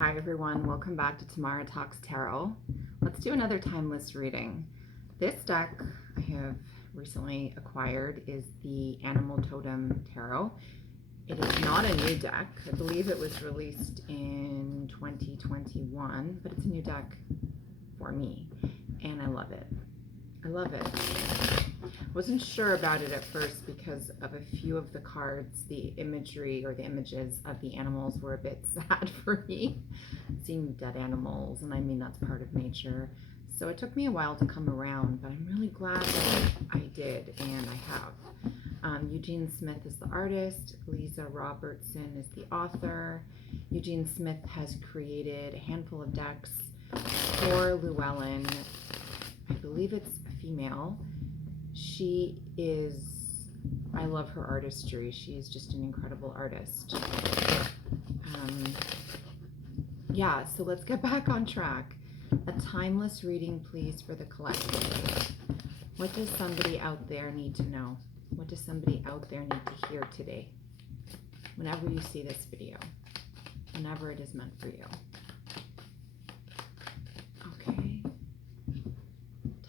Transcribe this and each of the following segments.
Hi everyone, welcome back to Tamara Talks Tarot. Let's do another timeless reading. This deck I have recently acquired is the Animal Totem Tarot. It is not a new deck. I believe it was released in 2021, but it's a new deck for me and I love it. I love it. Wasn't sure about it at first because of a few of the cards. The imagery or the images of the animals were a bit sad for me. Seeing dead animals, and I mean that's part of nature. So it took me a while to come around, but I'm really glad that I did, and I have. Eugene Smith is the artist. Lisa Robertson is the author. Eugene Smith has created a handful of decks for Llewellyn. I believe it's a female. She is, I love her artistry. She is just an incredible artist. Yeah, so let's get back on track. A timeless reading, please, for the collective. What does somebody out there need to know? What does somebody out there need to hear today? Whenever you see this video, whenever it is meant for you. Okay.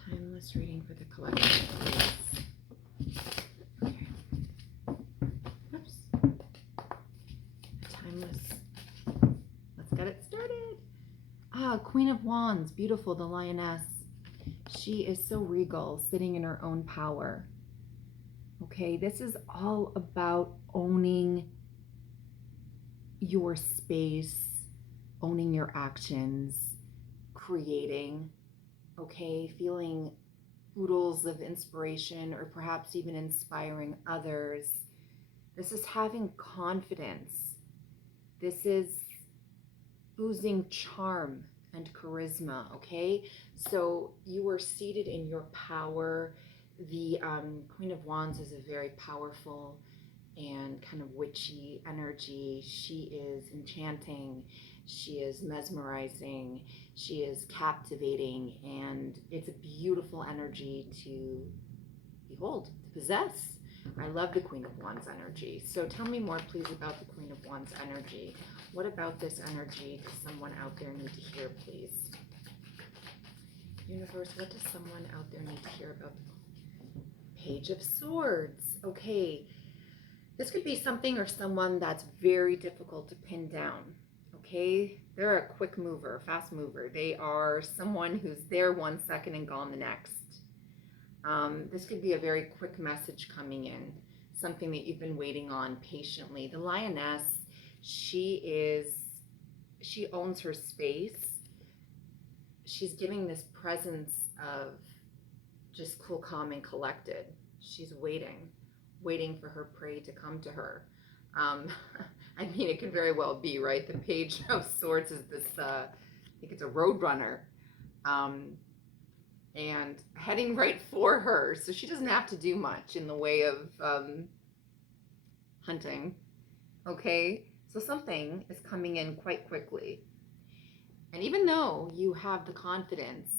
Timeless reading for the collective, please. Okay. Oops. Timeless. Let's get it started. Queen of Wands, beautiful, the lioness. She is so regal, sitting in her own power. Okay, this is all about owning your space, owning your actions, creating, okay, feeling oodles of inspiration or perhaps even inspiring others. This is having confidence. This is oozing charm and charisma, okay? So you are seated in your power. The Queen of Wands is a very powerful and kind of witchy energy. She is enchanting, she is mesmerizing, she is captivating, and it's a beautiful energy to behold, to possess. I love the Queen of Wands energy. So tell me more, please, about the Queen of Wands energy. What about this energy does someone out there need to hear, please? Universe, what does someone out there need to hear about the Page of Swords? Okay, this could be something or someone that's very difficult to pin down, okay? They're a quick mover, fast mover. They are someone who's there 1 second and gone the next. This could be a very quick message coming in, something that you've been waiting on patiently. The lioness, she owns her space. She's giving this presence of just cool, calm, and collected. She's waiting for her prey to come to her. I mean, it could very well be, right? The Page of Swords is this, I think it's a road runner. And heading right for her. So she doesn't have to do much in the way of hunting. Okay? So something is coming in quite quickly. And even though you have the confidence,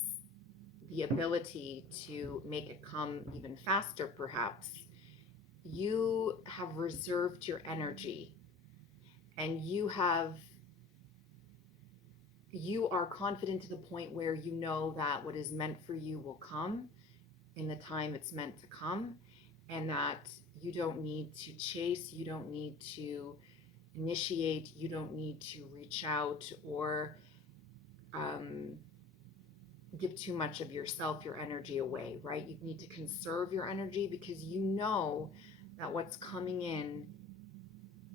the ability to make it come even faster, perhaps, you have reserved your energy and you are confident to the point where you know that what is meant for you will come in the time it's meant to come, and that you don't need to chase, you don't need to initiate, you don't need to reach out or give too much of yourself, your energy away, right? You need to conserve your energy because you know that what's coming in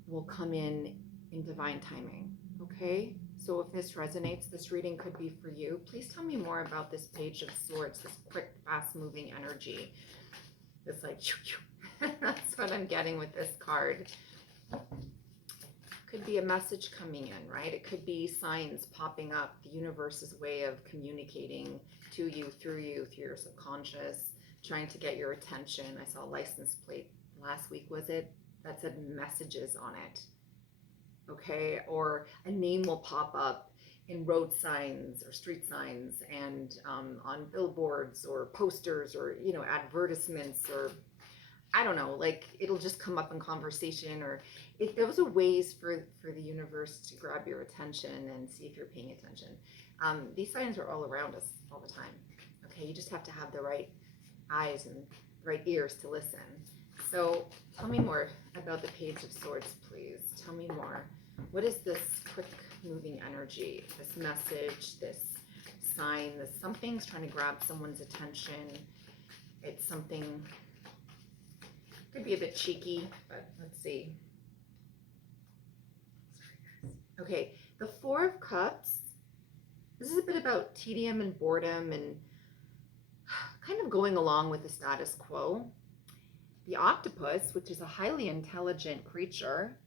will come in divine timing, okay? So if this resonates, this reading could be for you. Please tell me more about this Page of Swords, this quick, fast-moving energy. It's like, that's what I'm getting with this card. Could be a message coming in, right? It could be signs popping up, the universe's way of communicating to you, through your subconscious, trying to get your attention. I saw a license plate last week, was it? That said messages on it. Okay, or a name will pop up in road signs or street signs and on billboards or posters or, you know, advertisements or I don't know, like it'll just come up in conversation, or if those are ways for the universe to grab your attention and see if you're paying attention. These signs are all around us all the time. Okay, you just have to have the right eyes and the right ears to listen. So tell me more about the Page of Swords, please. Tell me more. What is this quick moving energy, this message, this sign, this something's trying to grab someone's attention? It's something, could be a bit cheeky, but let's see. Okay, the Four of Cups. This is a bit about tedium and boredom and kind of going along with the status quo. The octopus, which is a highly intelligent creature,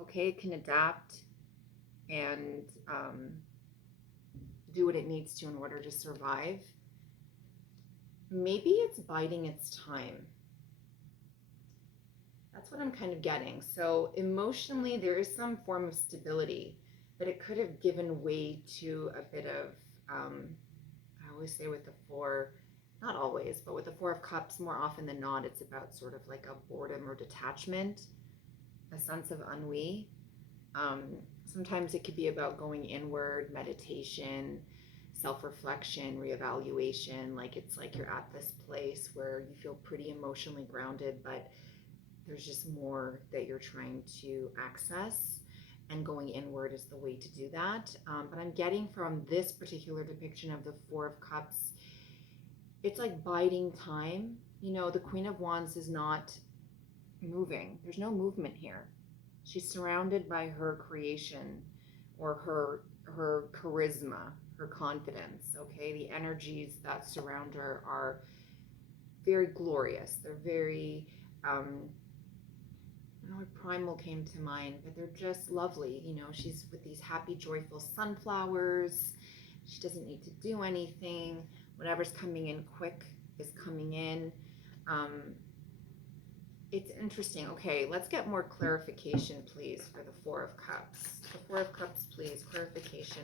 okay, can adapt and do what it needs to in order to survive. Maybe it's biding its time. That's what I'm kind of getting. So emotionally, there is some form of stability, but it could have given way to a bit of, I always say with the four, not always, but with the Four of Cups, more often than not, it's about sort of like a boredom or detachment, a sense of ennui. Sometimes it could be about going inward, meditation, self-reflection, reevaluation. Like it's like you're at this place where you feel pretty emotionally grounded, but there's just more that you're trying to access, and going inward is the way to do that. But I'm getting from this particular depiction of the Four of Cups, it's like biding time. You know, the Queen of Wands is not moving. There's no movement here. She's surrounded by her creation, or her charisma, her confidence. Okay, the energies that surround her are very glorious. They're very I don't know what primal came to mind, but they're just lovely. You know, she's with these happy, joyful sunflowers. She doesn't need to do anything. Whatever's coming in quick is coming in. It's interesting. Okay, let's get more clarification, please, for the Four of Cups. The Four of Cups, please, clarification.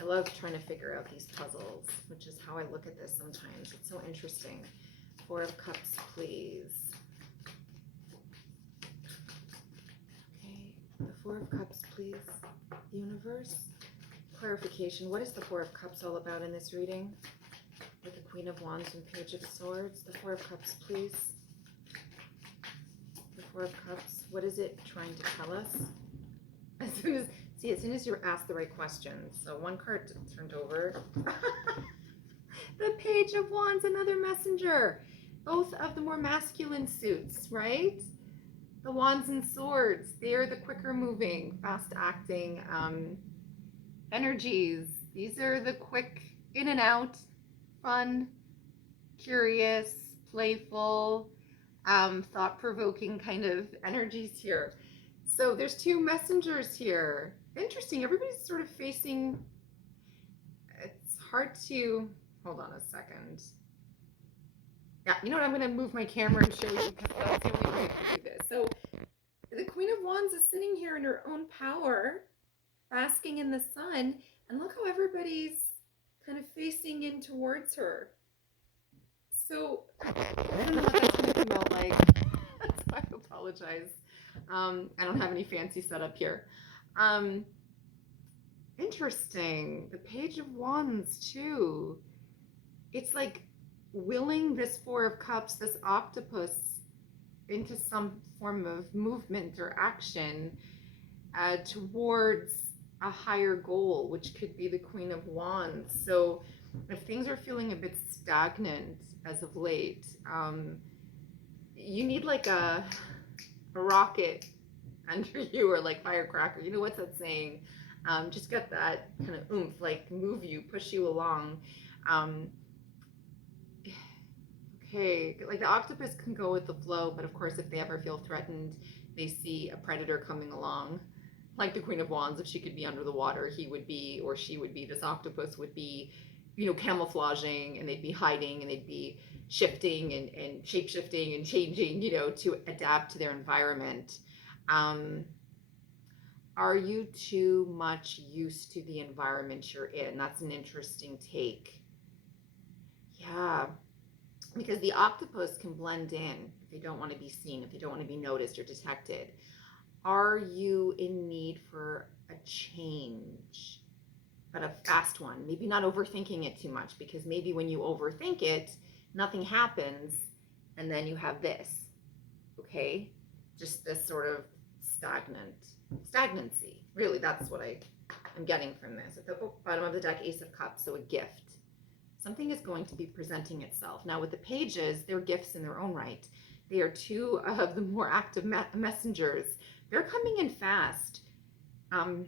I love trying to figure out these puzzles, which is how I look at this sometimes. It's so interesting. Four of Cups, please. Okay, the Four of Cups, please. Universe. Clarification. What is the Four of Cups all about in this reading? With the Queen of Wands and Page of Swords. The Four of Cups, please. The Four of Cups. What is it trying to tell us? As soon as you're asked the right questions. So one card turned over. The Page of Wands, another messenger. Both of the more masculine suits, right? The Wands and Swords. They are the quicker moving, fast acting energies. These are the quick in and out, fun, curious, playful, thought-provoking kind of energies here. So there's two messengers here. Interesting. Everybody's sort of facing, it's hard to, hold on a second. Yeah, you know what? I'm going to move my camera and show you, because that's the only way I can do this. So the Queen of Wands is sitting here in her own power, basking in the sun, and look how everybody's kind of facing in towards her. So I don't know what that's going to come out like. So I apologize. I don't have any fancy setup here. Interesting. The Page of Wands too. It's like willing this Four of Cups, this octopus, into some form of movement or action towards a higher goal, which could be the Queen of Wands. So if things are feeling a bit stagnant as of late, you need like a rocket under you, or like firecracker. You know what's that saying? Just get that kind of oomph, like move you, push you along. Okay, like the octopus can go with the flow, but of course, if they ever feel threatened, they see a predator coming along, like the Queen of Wands. If she could be under the water, he would be, or she would be, this octopus would be, you know, camouflaging, and they'd be hiding, and they'd be shifting and shape-shifting and changing, you know, to adapt to their environment. Are you too much used to the environment you're in? That's an interesting take. Yeah. because the octopus can blend in if they don't want to be seen, if they don't want to be noticed or detected. Are you in need for a change, but a fast one? Maybe not overthinking it too much, because maybe when you overthink it, nothing happens, and then you have this, okay? Just this sort of stagnancy. Really, that's what I'm getting from this. At the bottom of the deck, Ace of Cups, so a gift. Something is going to be presenting itself. Now with the pages, they're gifts in their own right. They are two of the more active messengers. They're coming in fast. Some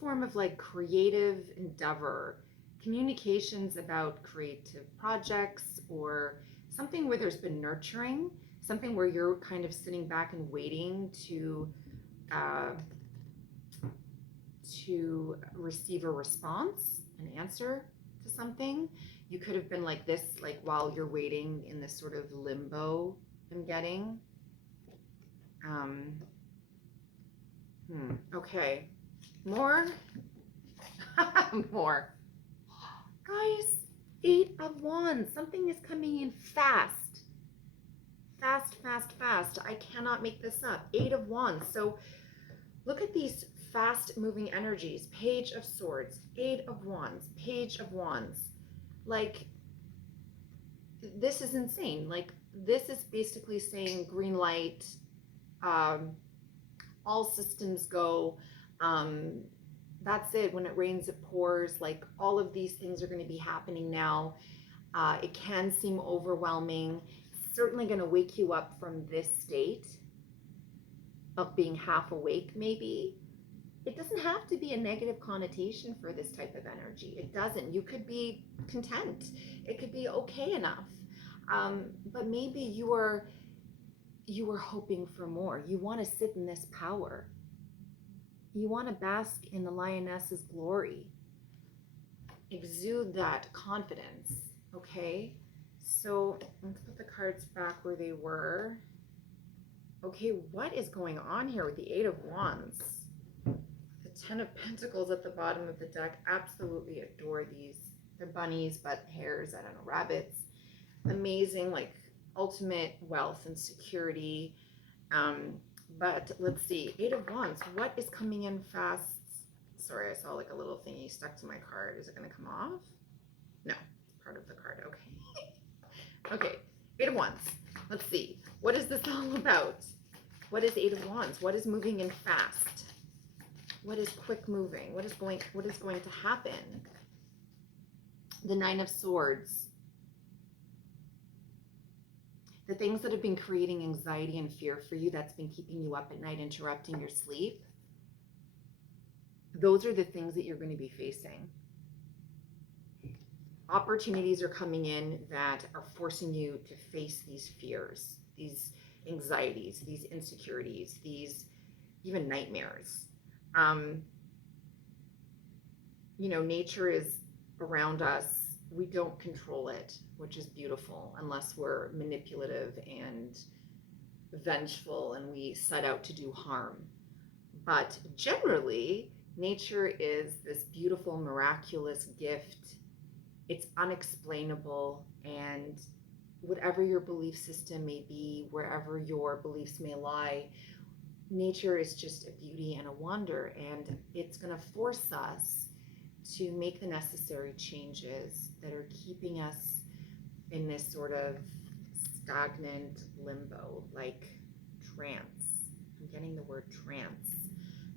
form of like creative endeavor, communications about creative projects, or something where there's been nurturing, something where you're kind of sitting back and waiting to receive a response, an answer to something. You could have been like this, like while you're waiting in this sort of limbo I'm getting. Okay, more. More. Guys, 8 of Wands. Something is coming in fast. Fast. I cannot make this up. 8 of Wands. So look at these fast moving energies. Page of Swords, 8 of Wands, Page of Wands. Like, this is insane. Like, this is basically saying green light, all systems go. That's it. When it rains, it pours. Like, all of these things are going to be happening now. It can seem overwhelming. It's certainly going to wake you up from this state of being half awake, maybe. It doesn't have to be a negative connotation for this type of energy. It doesn't. You could be content. It could be okay enough. But maybe you are hoping for more. You want to sit in this power. You want to bask in the lioness's glory. Exude that confidence, okay? So let's put the cards back where they were. Okay, what is going on here with the 8 of Wands? The 10 of Pentacles at the bottom of the deck. Absolutely adore these. They're bunnies, but hares, I don't know, rabbits. Amazing, like ultimate wealth and security. But let's see, 8 of Wands, what is coming in fast? Sorry, I saw like a little thingy stuck to my card. Is it going to come off? No, it's part of the card. Okay. Okay, 8 of Wands. Let's see. What is this all about? What is 8 of Wands? What is moving in fast? What is quick moving? What is going to happen? The 9 of Swords. The things that have been creating anxiety and fear for you, that's been keeping you up at night, interrupting your sleep, those are the things that you're going to be facing. Opportunities are coming in that are forcing you to face these fears, these anxieties, these insecurities, these even nightmares. You know, nature is around us. We don't control it, which is beautiful, unless we're manipulative and vengeful and we set out to do harm. But generally, nature is this beautiful, miraculous gift. It's unexplainable, and whatever your belief system may be, wherever your beliefs may lie, nature is just a beauty and a wonder, and it's going to force us to make the necessary changes that are keeping us in this sort of stagnant limbo, like trance. I'm getting the word trance.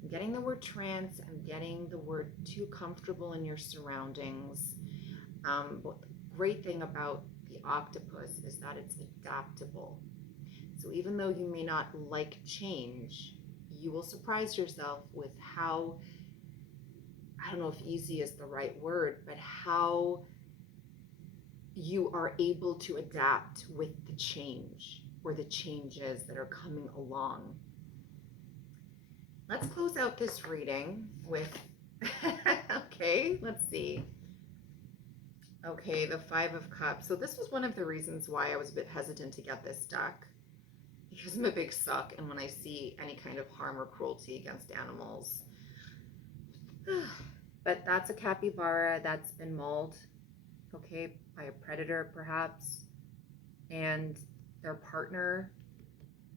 I'm getting the word trance. I'm getting the word too comfortable in your surroundings. But the great thing about the octopus is that it's adaptable. So even though you may not like change, you will surprise yourself with how, I don't know if easy is the right word, but how you are able to adapt with the change or the changes that are coming along. Let's close out this reading with, okay, let's see. Okay, the 5 of Cups. So this was one of the reasons why I was a bit hesitant to get this deck, because I'm a big suck, and when I see any kind of harm or cruelty against animals. But that's a capybara that's been mauled. okay, by a predator perhaps, and their partner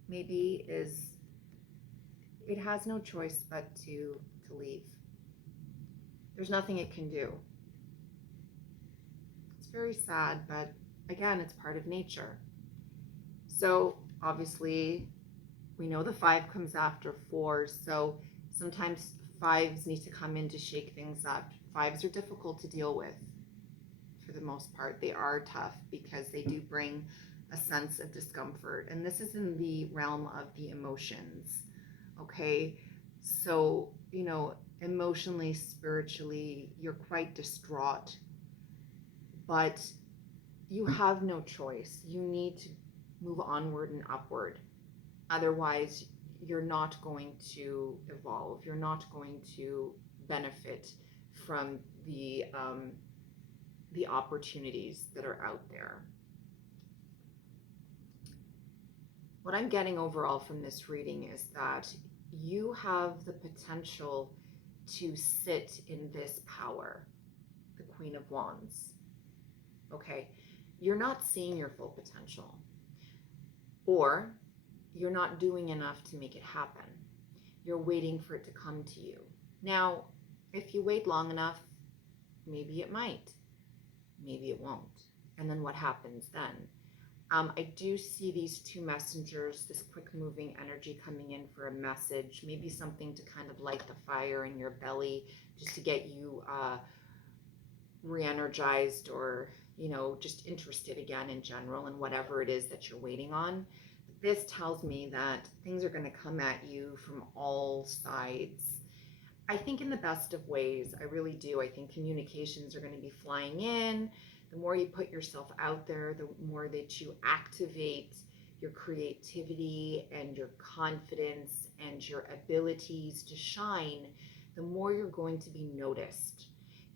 maybe it has no choice but to leave. There's nothing it can do. It's very sad, but again, it's part of nature. So obviously, we know the 5 comes after 4, so sometimes 5s need to come in to shake things up. 5s are difficult to deal with for the most part. They are tough because they do bring a sense of discomfort, and this is in the realm of the emotions. Okay, so emotionally, spiritually, you're quite distraught, but you have no choice. You need to move onward and upward. Otherwise, you're not going to evolve. You're not going to benefit from the opportunities that are out there. What I'm getting overall from this reading is that you have the potential to sit in this power, the Queen of Wands. Okay, you're not seeing your full potential, or you're not doing enough to make it happen. You're waiting for it to come to you. Now, if you wait long enough, maybe it might, maybe it won't. And then what happens then? I do see these 2 messengers, this quick moving energy coming in for a message, maybe something to kind of light the fire in your belly, just to get you re-energized, or just interested again in general in whatever it is that you're waiting on. This tells me that things are going to come at you from all sides. I think in the best of ways. I really do. I think communications are going to be flying in. The more you put yourself out there, the more that you activate your creativity and your confidence and your abilities to shine, the more you're going to be noticed.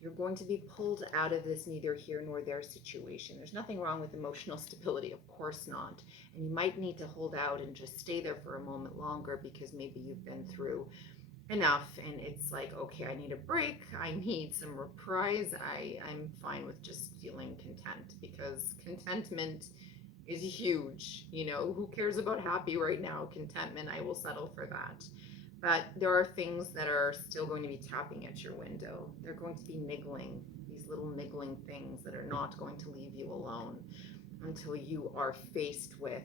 You're going to be pulled out of this neither here nor there situation. There's nothing wrong with emotional stability, of course not. And you might need to hold out and just stay there for a moment longer because maybe you've been through enough and it's like, okay, I need a break. I need some reprise. I'm fine with just feeling content, because contentment is huge. Who cares about happy right now? Contentment, I will settle for that. But there are things that are still going to be tapping at your window. They're going to be niggling, these little niggling things that are not going to leave you alone until you are faced with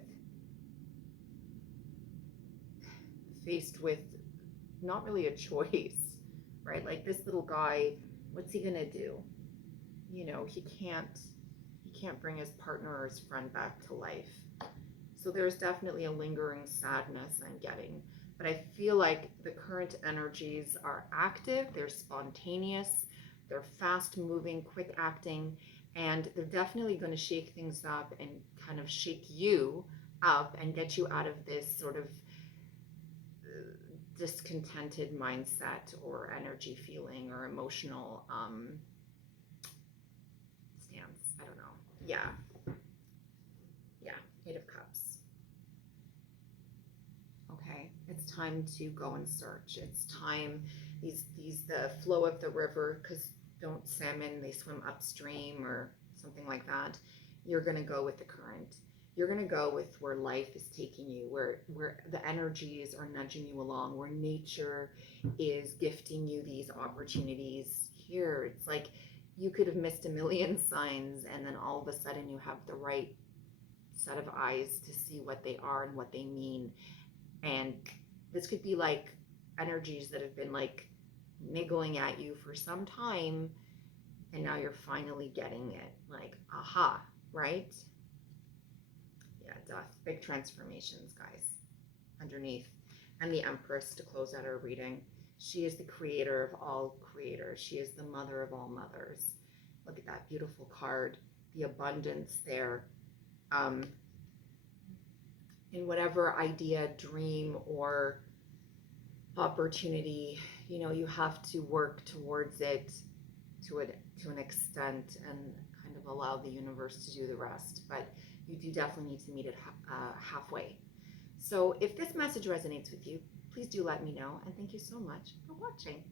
not really a choice, right? Like this little guy, what's he gonna do? He can't bring his partner or his friend back to life. So there's definitely a lingering sadness I'm getting. But I feel like the current energies are active, they're spontaneous, they're fast moving, quick acting, and they're definitely going to shake things up and kind of shake you up and get you out of this sort of discontented mindset or energy feeling or emotional stance. I don't know. Yeah. Eight of Cups. Okay, it's time to go and search. It's time, the flow of the river, because don't salmon, they swim upstream or something like that. You're going to go with the current. You're going to go with where life is taking you, where the energies are nudging you along, where nature is gifting you these opportunities. Here, it's like you could have missed a million signs, and then all of a sudden you have the right set of eyes to see what they are and what they mean. And this could be like energies that have been like niggling at you for some time, and now you're finally getting it. Like, aha, right? Yeah, death. Big transformations, guys. Underneath. And the Empress to close out our reading. She is the creator of all creators. She is the mother of all mothers. Look at that beautiful card. The abundance there. In whatever idea, dream, or opportunity, you have to work towards it to an extent and kind of allow the universe to do the rest. But you do definitely need to meet it halfway. So if this message resonates with you, please do let me know. And thank you so much for watching.